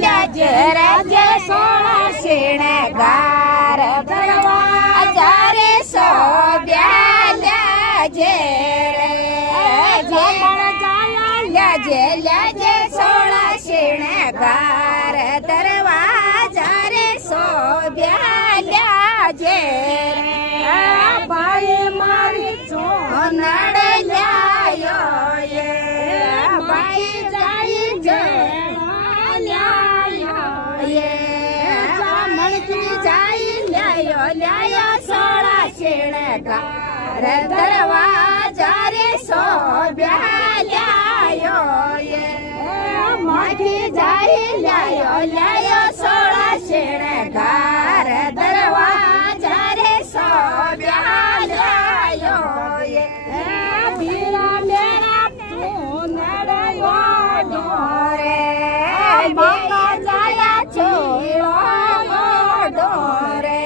ल्याजे रे जे सोळा शिणगार दरवाजा रे सोब्या ल्याजे रे जमण जाया ल्याजे ल्याजे सोळा शिणगार दरवाजा रे सोब्या ल्याजे रे बाई मारी सोनड ल्यायो ये बाई जाई जे ल्यायो ये जामणकी जाई ल्यायो ल्यायो सोळा शिणगार दरवाजा रे सोब्या ल्यायो ये माठी जाई ल्यायो ल्यायो सोळा शिणगार दरवाजा रे सोब्या ल्यायो ये बीरा मेरा सोनडयो डोरे मागा जाया छोळो डोरे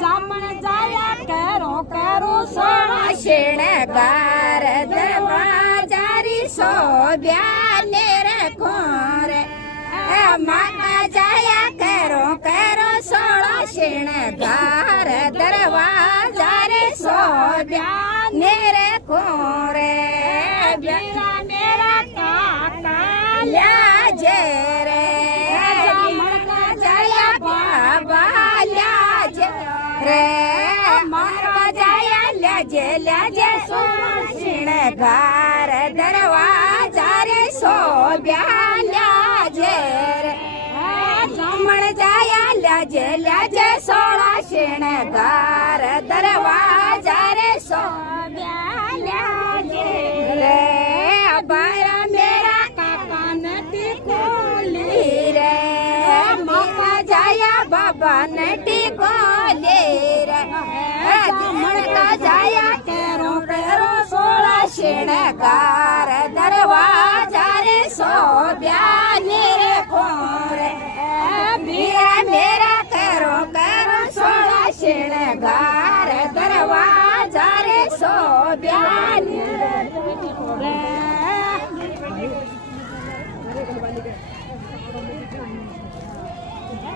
जामण जाया करो करो सोळा शिणगार दरवाजा रे सोब्या रे खोरे मागा जाया करो करो सोळा शिणगार दरवाजा रे सोब्या रे खोरे बेटा मेरा काका ल्याजे रे जामणका जाया बाबा ल्याजे रे मारा जाया ल्याजे ल्याजे सोळा शिणगार दरवाजा रे सोब्या ल्याजे रे जामण जाया ल्याजे ल्याजे सोळा शिणगार दरवाजा रे सोब्या ल्याजे रे बारा मेरा काका नटी कोली रे माका जाया बाबा नटी कोली रे जामण का जाया केरो केरो सोळा शिणगार दरवाजा रे सोब्या रे खोरे बीरा मेरा करो करो सोळा शिणगार दरवाजा रे सोब्या रे